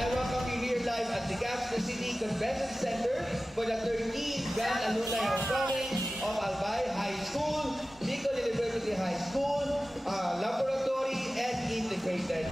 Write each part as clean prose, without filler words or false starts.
I welcome you here live at the Gaston City Convention Center for the 13th Grand Alumni Homecoming of Albay High School, Bicol University High School, Laboratory, and Integrated.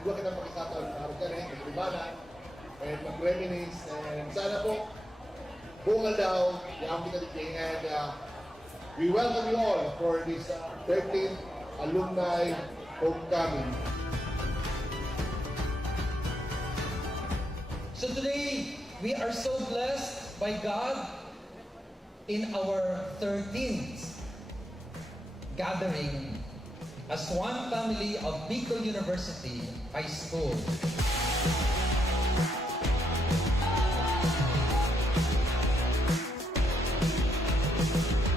Siguro kita magkakataon na araw ka rin, mag-ibanan, and mag-reminisce, and sana po, bungal daw, yung kita dito, and we welcome you all for this 13th Alumni Homecoming. So today, we are so blessed by God in our 13th gathering as one family of Bicol University High School.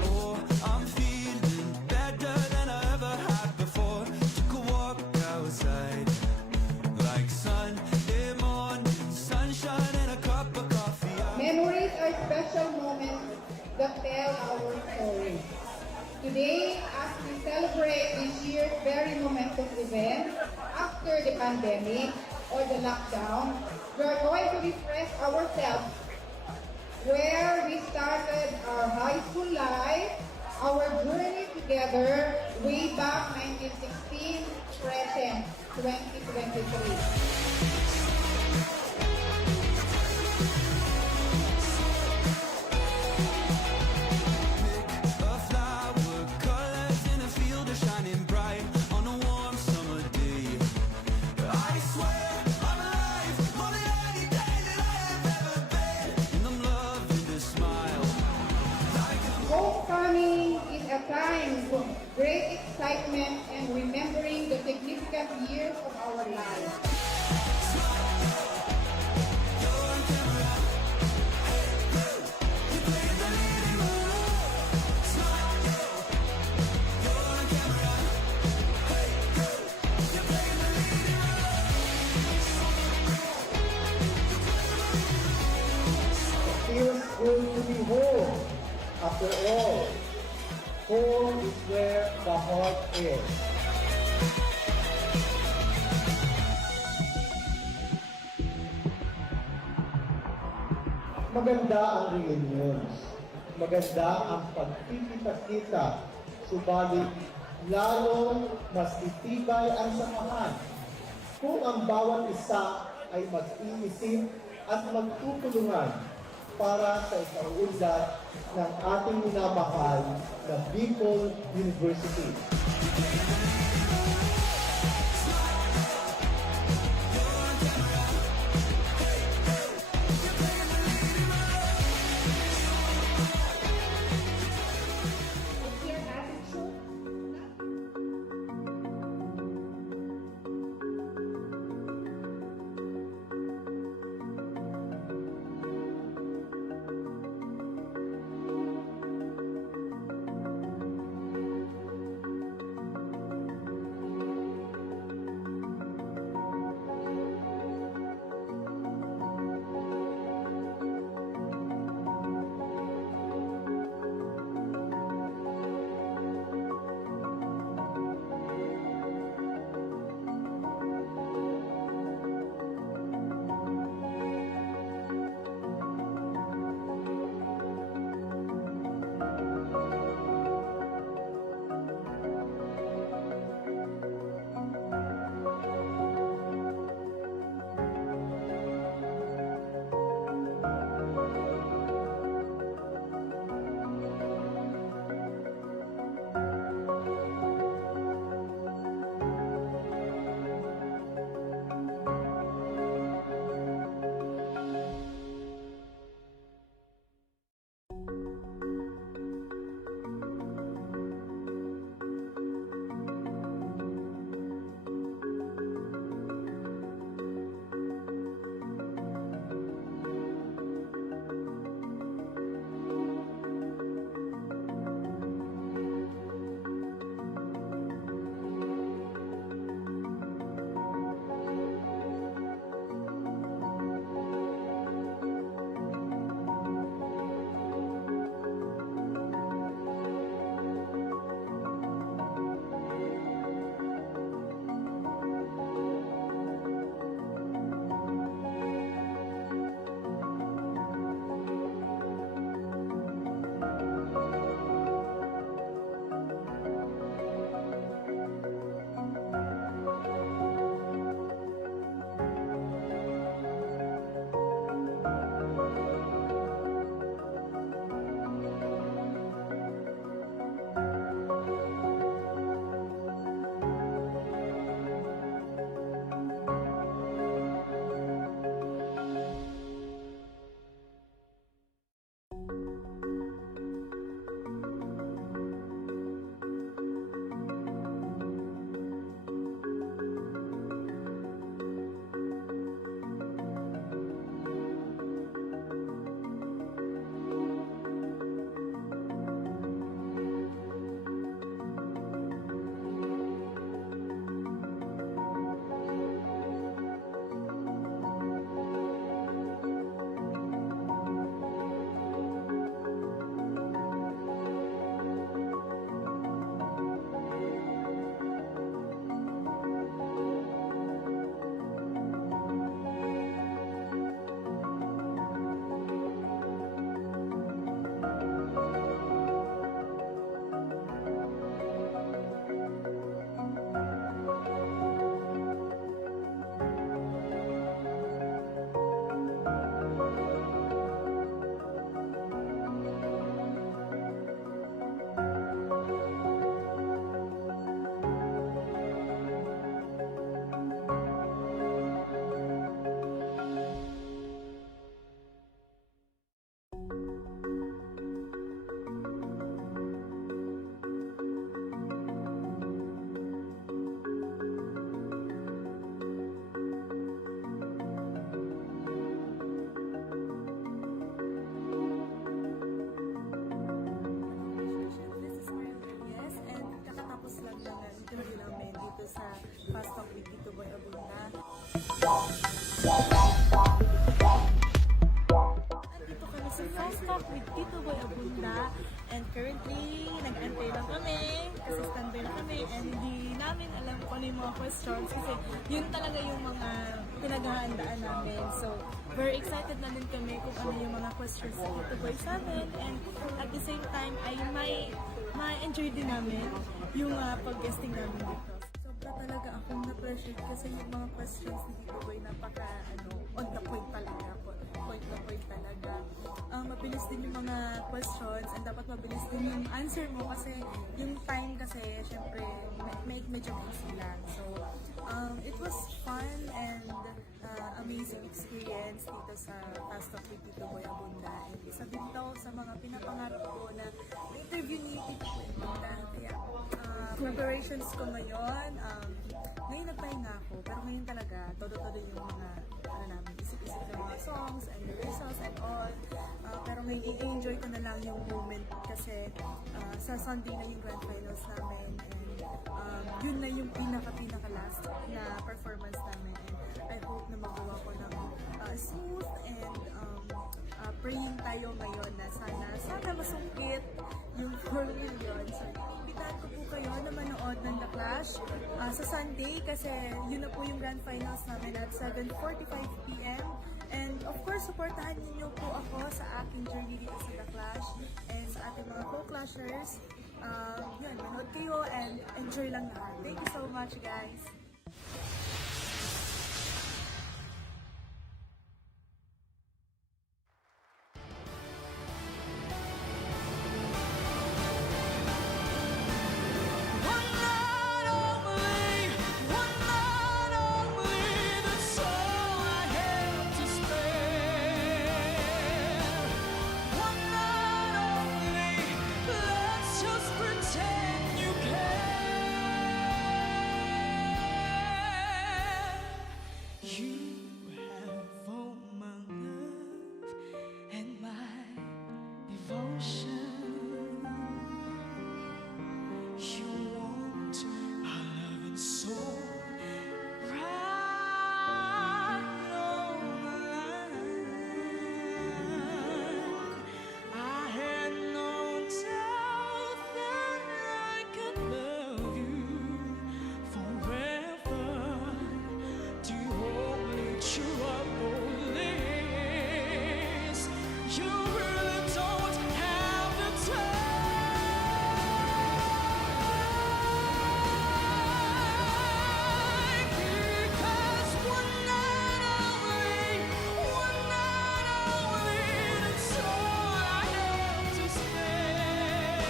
Oh, I'm feeling better than I ever had before. Took a walk outside, like Sunday morning, sunshine and a cup of coffee. Memories are special moments that tell our story. Today, as we celebrate this year's very momentous event after the pandemic or the lockdown, we are going to refresh ourselves where we started our high school life, our journey together way back 1916, present 2023. Shining bright on a warm summer day. I swear I'm alive, more than any day that I have ever been. And I'm loving the smile. Homecoming is a time of great excitement and remembering the significant years of our lives. Feels good to be home. After all, home is where the heart is. Maganda ang reunions. Maganda ang pagkikita-kita. Subalit, lalong mas itibay ang samahan kung ang bawat isa ay mag-iisip at magtutulungan para sa ikaunlad ng ating minamahal na Bicol University. dito sa Fast Talk with Tito Boy Abunda. Andito kami sa Fast Talk with Tito Boy Abunda and currently nag-antay lang kami kasi standby na kami and hindi namin alam kung ano yung mga questions kasi yun talaga yung mga pinaghahandaan namin. So, very excited na din kami kung ano yung mga questions sa Tito Boy sa amin and at the same time ay may enjoy din namin yung pag-guesting namin dito. Sobra talaga akong na-pressure kasi yung mga questions ni Tito Boy napaka on the point talaga. Point na point talaga. Mabilis din yung mga questions and dapat mabilis din yung answer mo kasi yung time kasi syempre medyo easy lang. So, it was fun and amazing experience dito sa Fast Talk with Tito Boy Abunda. And isa din daw sa mga pinapangarap ko na interview ni Tito Boy Abunda. Kaya, preparations ko ngayon, ngayon nagpahinga ako, pero ngayon talaga, todo-todo yung mga, namin, isip-isip ng mga songs and the results and all. Pero ngayon, i-enjoy ko na lang yung moment kasi sa Sunday na yung grand finals namin and yun na yung pinaka-last na performance namin. And I hope na magawa ko ng smooth and praying tayo ngayon na sana masungkit yung 4 million. So, imbitahan ko po kayo na manood ng The Clash sa Sunday kasi yun na po yung grand finals namin at 7:45 p.m. And of course, supportahan niyo po ako sa aking journey dito sa The Clash and sa ating mga co-clashers. Yun, manood kayo and enjoy lang lahat. Thank you so much, guys! One night only, that's all I have to spare. One night only, let's just pretend you care. You have all my love and my devotion. You want my love and soul right on the line. I had no doubt that I could love you forever. To only true up this, you really don't have the time. Because one night only, that's all I have to spare.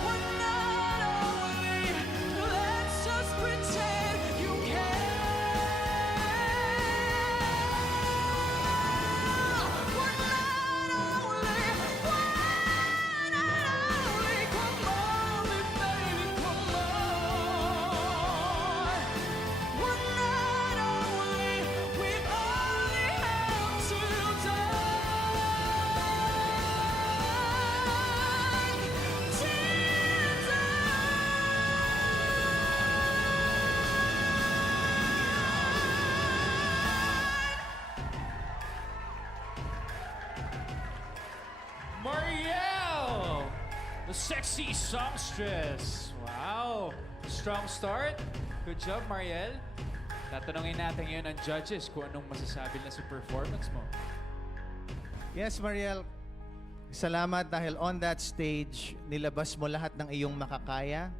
One night only, let's just pretend you care. One night only, come on, baby, come on. One night only, we only have till Marielle, the sexy songstress. Wow, strong start. Good job, Marielle. Tatanungin natin ngayon ang judges kung anong masasabi na sa performance mo. Yes, Mariel. Salamat dahil on that stage, nilabas mo lahat ng iyong makakaya.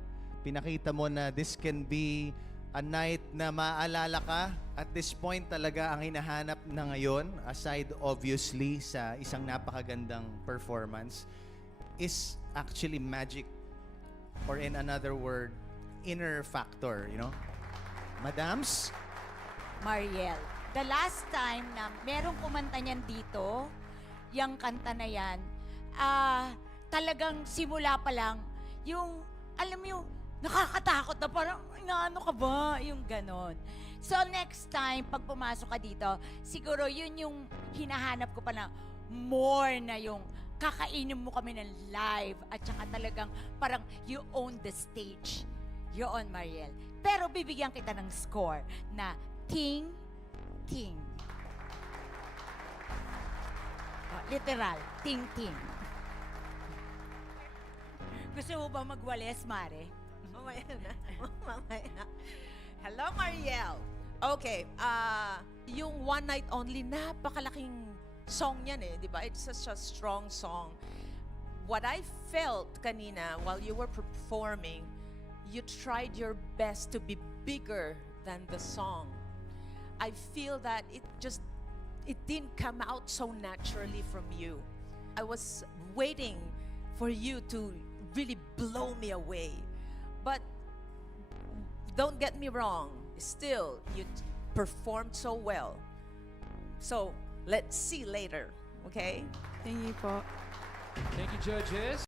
Pinakita mo na this can be a night na maaalala ka. At this point talaga ang hinahanap na ngayon, aside obviously sa isang napakagandang performance, is actually magic. Or in another word, inner factor, you know? Madams? Mariel, the last time na merong kumanta niyan dito, yung kanta na yan, talagang simula pa lang, yung, alam mo yung, nakakatakot na parang, ano ka ba? Yung ganon. So next time, pag pumasok ka dito, siguro yun yung hinahanap ko pa na more na yung kakainin mo kami ng live at saka talagang parang you own the stage. Yoon, Mariel. Pero bibigyan kita ng score na ting, ting. Oh, literal, ting, ting. Gusto mo ba magwales, Mare? Mamaya na. Mamaya. Hello, Mariel. Okay, yung One Night Only, napakalaking song yan eh, di ba? It's such a strong song. What I felt kanina while you were performing, you tried your best to be bigger than the song. I feel that it didn't come out so naturally from you. I was waiting for you to really blow me away. But don't get me wrong, still, you performed so well. So, let's see later, okay? Thank you po. Thank you, judges.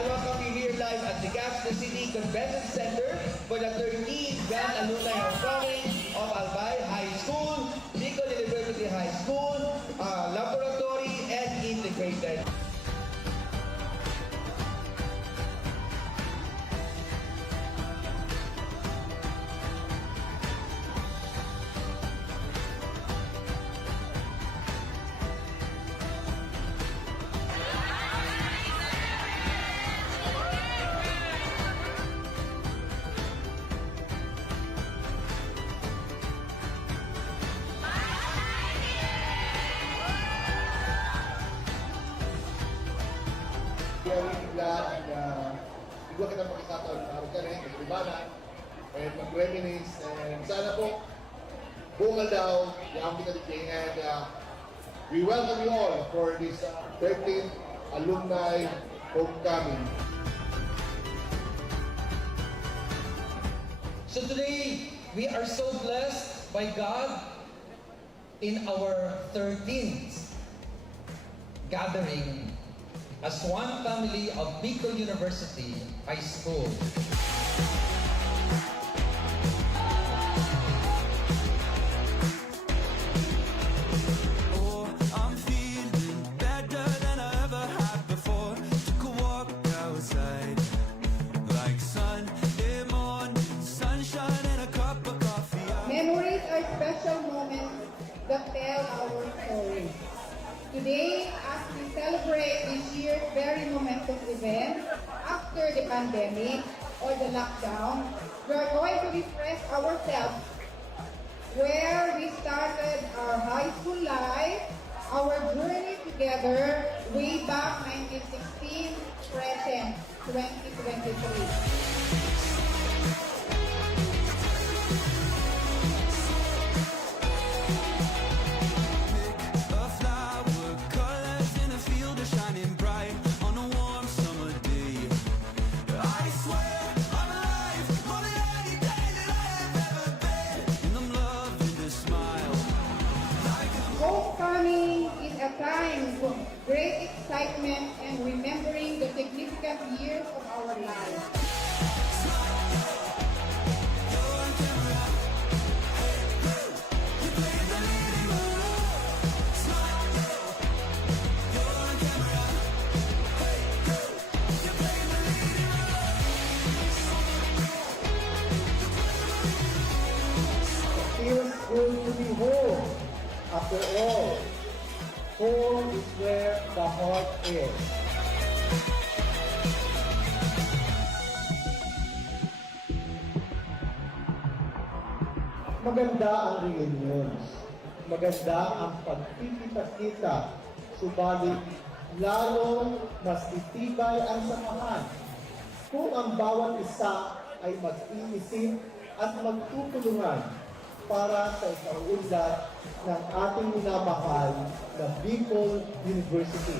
I welcome you here live at the Gaston City Convention Center for the 13th Grand Alumni Homecoming of Albay High School, Bicol University High School, Laboratory, and Integrated. We are really glad na bigla kita pakisataon ng araw ka rin, kalibanan, and mag-reminisce, and sana po, bungal daw, yung kita di and we welcome you all for this 13th Alumni Homecoming. So today, we are so blessed by God in our 13th gathering as one family of Bicol University High School. Oh, I'm feeling better than I ever had before. Took a walk outside, like Sunday morning, sunshine and a cup of coffee. Memories are special moments that tell our story. Today, as we celebrate this year's very momentous event after the pandemic or the lockdown, we are going to refresh ourselves where we started our high school life, our journey together way back 1916, present 2023. A flower, colors in a field are shining bright on a warm summer day. I swear I'm alive more than any day that I have ever been, and I'm loving the smile. Homecoming is a time of great excitement and remembering the significant years of our lives. Feels good to be home. After all, home is where the heart is. Maganda ang reunions. Maganda ang pagkikita-kita. Subalit, lalong mas titibay ang samahan kung ang bawat isa ay mag-iisip at magtutulungan para sa ikaunlad ng ating minamahal na Bicol University.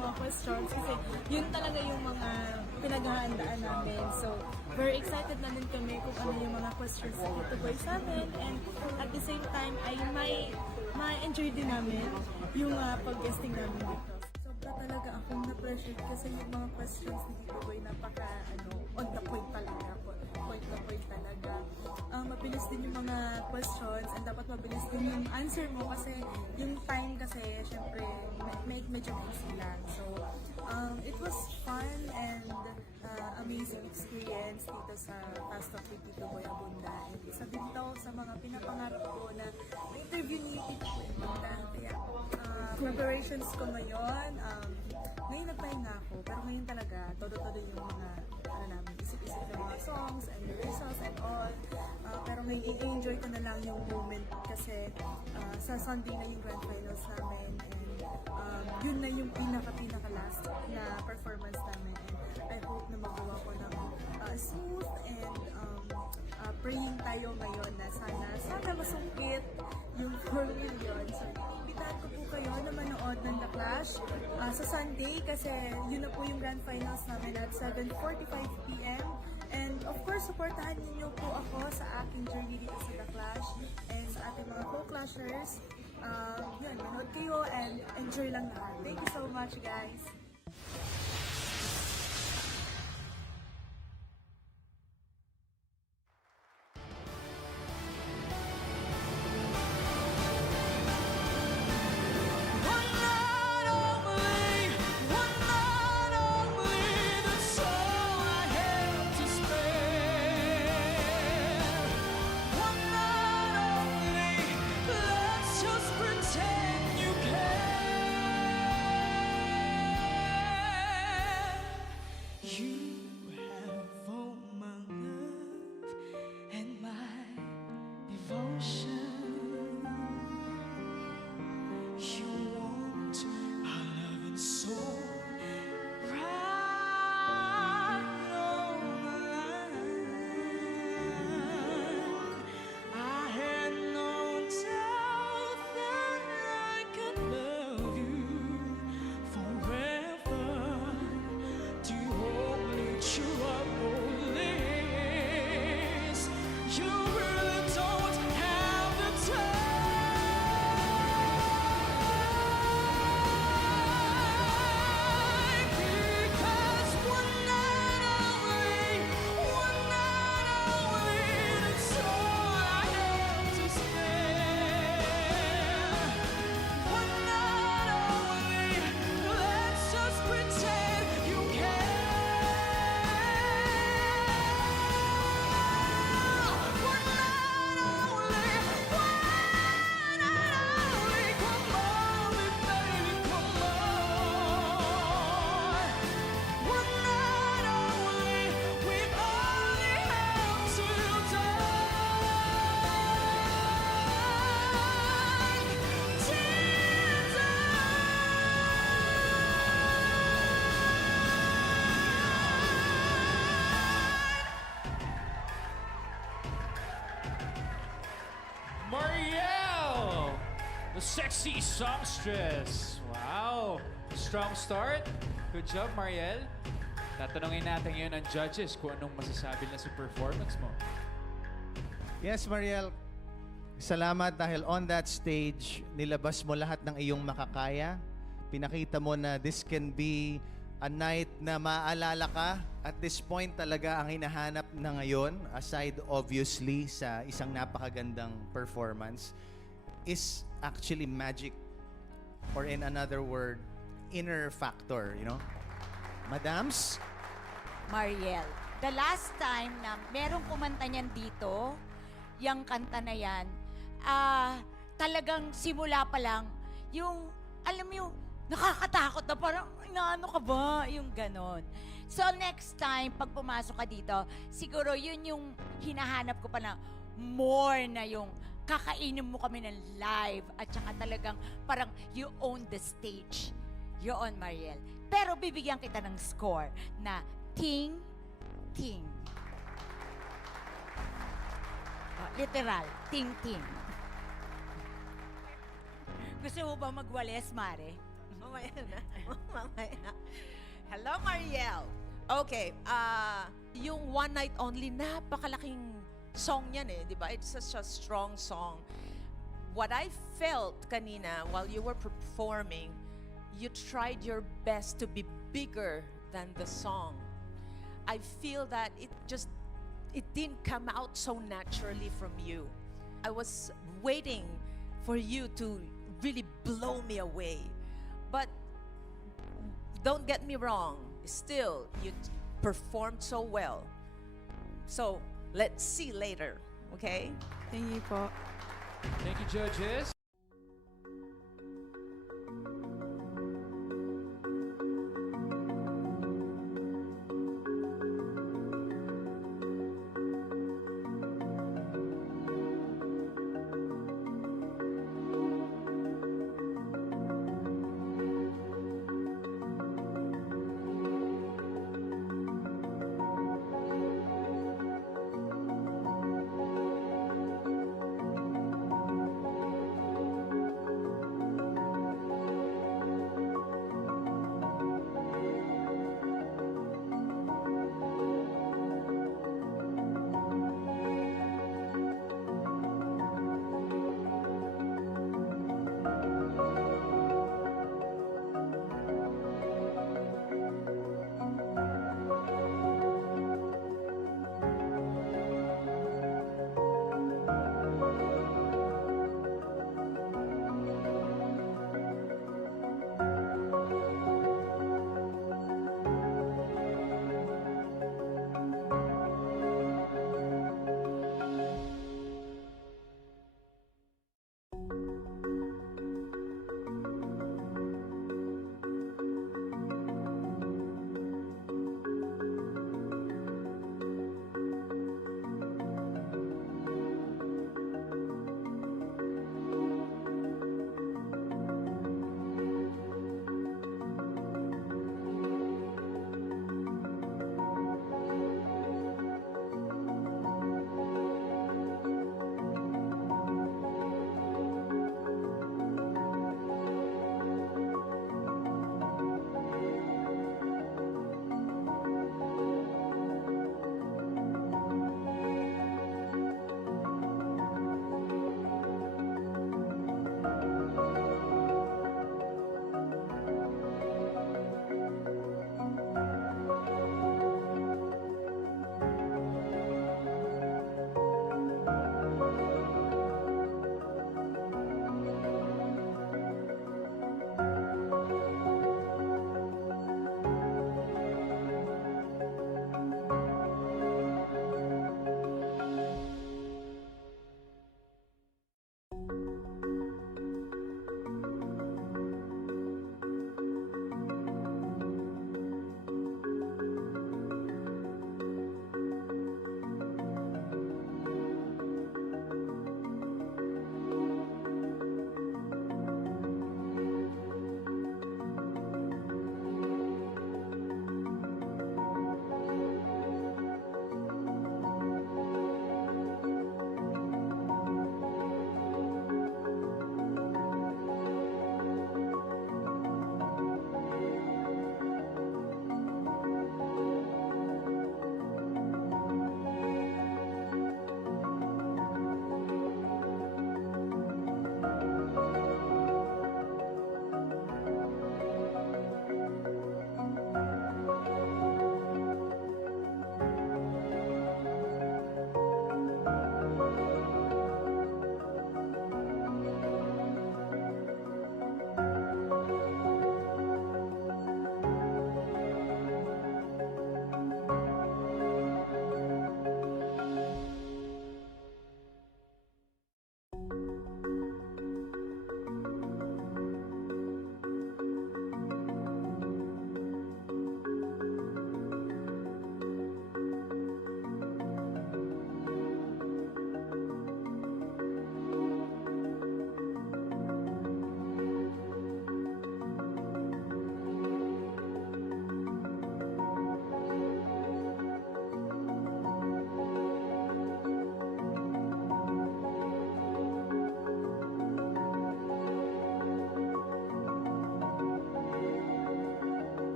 mga questions kasi yun talaga yung mga pinaghahandaan namin. So, very excited na din kami kung ano yung mga questions na itutuloy sa amin. And at the same time, ay ma-enjoy din namin yung pag-guesting namin dito. Sobra talaga akong na-pressure kasi yung mga questions ni Tito Boy napaka on the point talaga. Point na point talaga. Mabilis din yung mga questions and dapat mabilis din yung answer mo kasi yung time kasi syempre medyo busy lang. So it was fun and amazing experience dito sa Fast Talk with Tito Boy Abunda. And isa din to sa mga pinapangarap ko na interview ni Tito Boy Abunda. Kaya preparations ko ngayon, ngayon nagpahinga ako, pero ngayon talaga, todo-todo yung mga, namin, isip-isip yung mga songs and rehearsals and all. Pero ngayon, i-enjoy ko na lang yung moment kasi sa Sunday na yung grand finals namin and yun na yung pinaka-last na performance namin. And I hope na magawa ko ng smooth and praying tayo ngayon na sana masungkit yung 4 million. So, iniimbitahan ko po kayo na manood ng The Clash sa Sunday kasi yun na po yung grand finals namin at 7:45 p.m. And of course, supportahan niyo po ako sa aking journey dito sa The Clash and sa ating mga co-clashers. Yun, manood kayo and enjoy lang lahat. Thank you so much, guys! Mariel! The sexy songstress. Wow! Strong start. Good job, Mariel. Tatanungin natin ngayon ang judges kung anong masasabi nila sa performance mo. Yes, Mariel. Salamat dahil on that stage, nilabas mo lahat ng iyong makakaya. Pinakita mo na this can be a night na maalala ka. At this point talaga ang hinahanap na ngayon, aside obviously sa isang napakagandang performance, is actually magic. Or in another word, inner factor, you know? Madams? Mariel, the last time na merong kumanta niyan dito, yung kanta na yan, talagang simula pa lang, yung, alam mo yung, nakakatakot na parang, ano ka ba? Yung ganon. So next time, pag pumasok ka dito, siguro yun yung hinahanap ko pa na more na yung kakainin mo kami ng live at saka talagang parang you own the stage. Yun, Mariel. Pero bibigyan kita ng score na ting, ting. Literal, ting, ting. Gusto mo ba magwales, Mare? Mamaya na. Mamaya. Hello, Mariel. Okay, yung One Night Only, napakalaking song yan eh, di ba? It's such a strong song. What I felt kanina while you were performing, you tried your best to be bigger than the song. I feel that it didn't come out so naturally from you. I was waiting for you to really blow me away. But don't get me wrong, still, you performed so well. So, let's see later, okay? Thank you po. Thank you, judges.